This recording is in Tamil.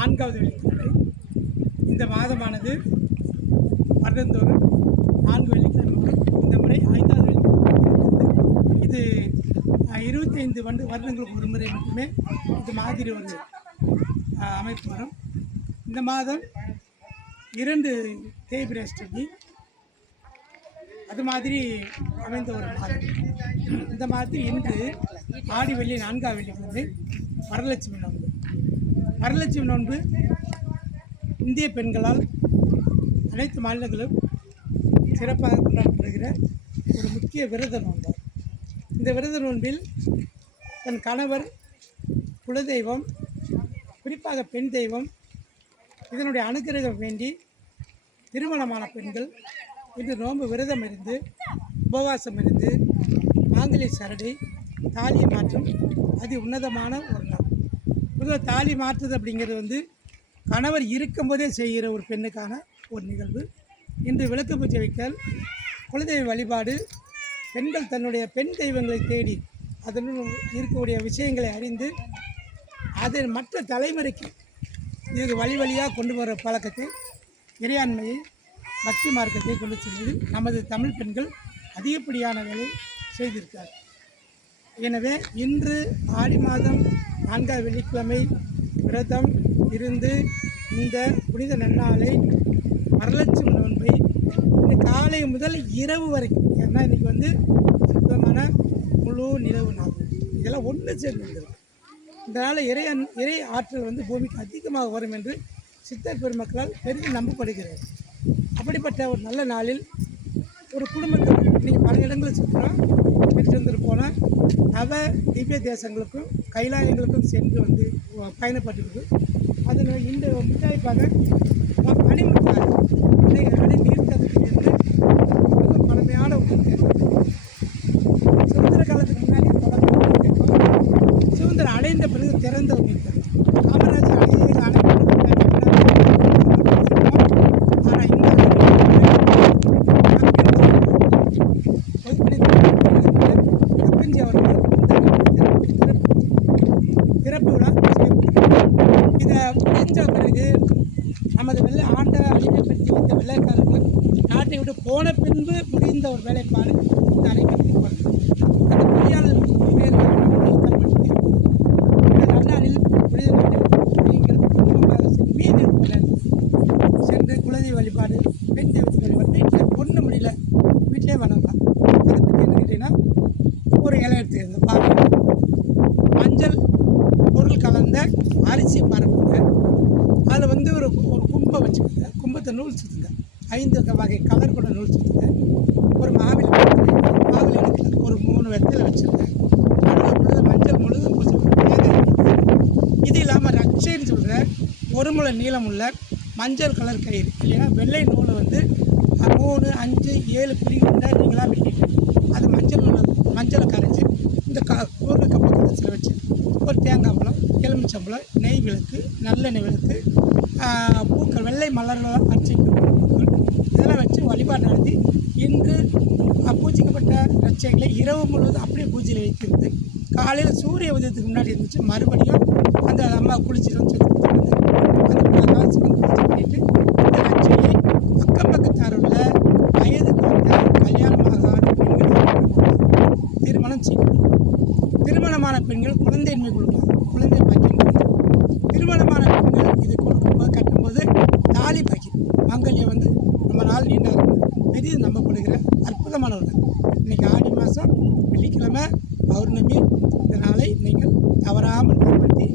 நான்காவது வெள்ளிக்கிழமை இந்த மாதமானது வருடந்தோறும் நான்கு வெள்ளிக்கிழமை இந்த முறை ஐந்தாவது வெள்ளிக்கிழமை இது இருபத்தைந்து வந்து வருடங்களுக்கு ஒரு முறை மட்டுமே இந்த மாதிரி ஒரு அமைப்பு வரும். இந்த மாதம் இரண்டு தேய்பிரை அஷ்டமி. அது மாதிரி அமைந்த ஒரு மாதம். இந்த மாதத்தில் இன்று ஆடி வெள்ளி நான்காம் வெள்ளிக்கிழமை வரலட்சுமி நோன்பு. வரலட்சுமி நோன்பு இந்திய பெண்களால் அனைத்து மாநிலங்களும் சிறப்பாக கொண்டாடப்படுகிற ஒரு முக்கிய விரத நோன்பு. இந்த விரத நோன்பில் தன் கணவர் குலதெய்வம் குறிப்பாக பெண் தெய்வம் இதனுடைய அனுகிரகம் வேண்டி திருமணமான பெண்கள் இன்று நோன்பு விரதம் இருந்து உபவாசம் இருந்து மாங்கலி சரடி தாலி மாற்றம் அதி உன்னதமான முதல்ல தாலி மாற்றுறது அப்படிங்கிறது வந்து கணவர் இருக்கும்போதே செய்கிற ஒரு பெண்ணுக்கான ஒரு நிகழ்வு. இன்று விளக்கு பூஜை வைத்தல் குலதெய்வ வழிபாடு பெண்கள் தன்னுடைய பெண் தெய்வங்களை தேடி அதனுடன் இருக்கக்கூடிய விஷயங்களை அறிந்து அதை மற்ற தலைமுறைக்கு இது வழி வழியாக கொண்டு வர பழக்கத்தை இறையாண்மையை பக்தி மார்க்கத்தை கொண்டு செல்வது நமது தமிழ் பெண்கள் அதிகப்படியான வேலை செய்திருக்கார் எனவே இன்று ஆடி மாதம் நான்காம் வெள்ளிக்கிழமை விரதம் இருந்து இந்த புனித நன்னாளை வரலட்சுமி நோன்பை இந்த காலை முதல் இரவு வரைக்கும் ஏன்னா இன்றைக்கி வந்து சுத்தமான முழு நிலவு நாள். இதெல்லாம் ஒன்று சேர்ந்து இதனால் இறை இறை ஆற்றல் வந்து பூமிக்கு அதிகமாக வரும் என்று சித்தர் பெருமக்களால் பெரிதும் நம்பப்படுகிறது. அப்படிப்பட்ட ஒரு நல்ல நாளில் ஒரு குடும்பத்தில் நீங்கள் பல இடங்களில் சுற்றுறோம் சென்று போனால் நவ திவ்ய தேசங்களுக்கும் கைலாயங்களுக்கும் சென்று வந்து பயணப்பட்டிருக்கு அதில் இந்த முத்தாய்ப்பாக மணிமுத்தாய் அணை அணை நீர்த்ததுக்கு என்று போன பின்பு முடிந்த ஒரு வேலைப்பாடு இந்த அணைக்கட்டுக்கு வருது அந்த பொறியாளர் இந்த நன்னாளில் புனித நீங்கள் குடும்பமாக சென்று சென்று குலதெய்வ வழிபாடு பெண் தெய்வத்து வழிபாடு வீட்டில் ஒன்றும் முடியல. வீட்டிலே வணங்கலாம். அதை பற்றி என்ன கேட்டீங்கன்னா ஒரு இலை எடுத்துக்கங்க பாருங்க. மஞ்சள் பொருள் கலந்த அரிசி பரப்புங்க. அதில் வந்து ஒரு ஒரு கும்பை வச்சுக்கோங்க. கும்பத்தை நூல் சுற்றுங்க ஐந்து வகை கலர் கொண்ட நூல் சுற்றுங்க ஒரு மாவிலை மாவிலை எடுக்கல ஒரு மூணு வெத்தலை வச்சுருக்கேன். மஞ்சள் முழுதும் கொஞ்சம் இது இல்லாமல் ரக்ஷைன்னு சொல்கிற ஒரு முளை நீளம் உள்ள மஞ்சள் கலர் கயிறு இல்லைன்னா வெள்ளை நூலை வந்து மூணு அஞ்சு ஏழு பிரிவு இருந்தால் நீங்களாக வெட்டிட்டு அது மஞ்சள் நூலை மஞ்சளை கரைச்சி இந்த க ஊர்ல பக்கத்தில் வச்சு ஒரு தேங்காய் பழம் எலுமிச்சம்பழம் நெய் விளக்கு நல்லெண்ணெய் விளக்கு பூக்கள் வெள்ளை மலர்களால் அர்ச்சிக்கும் பூக்கள் இதெல்லாம் வச்சு வழிபாடு நடத்தி இன்று அஹ், பூஜிக்கப்பட்ட ரட்சைகளை இரவு முழுவதும் அப்படியே பூஜையில் வைக்கிறது. காலையில் சூரிய உதயத்துக்கு முன்னாடி இருந்துச்சு மறுபடியும் அந்த அம்மா குளிச்சுட்டு வந்து சொல்லி அந்த காசு வந்து பூஜை பண்ணிட்டு இந்த ரட்சையை அக்கம் பக்கத்தார் உள்ள வயதுக்கு வந்த கல்யாணமாகாத பெண்கள் திருமணம் செய்யணும். திருமணமான பெண்கள் குழந்தையின்மை கொடுக்கலாம் குழந்தை பாக்கியம் திருமணமான பெண்கள் இதை கொடுக்கும்போது கட்டும்போது தாலி பகி மங்கல்யம் வந்து நம்ம நாள் நீண்டா இருக்கும் இது நம்பப்படுகிற அற்புதமானவர்கள். இன்னைக்கு ஆடி மாதம் வெள்ளிக்கிழமை பௌர்ணமி இந்த நாளை நீங்கள் தவறாமல் பயன்படுத்தி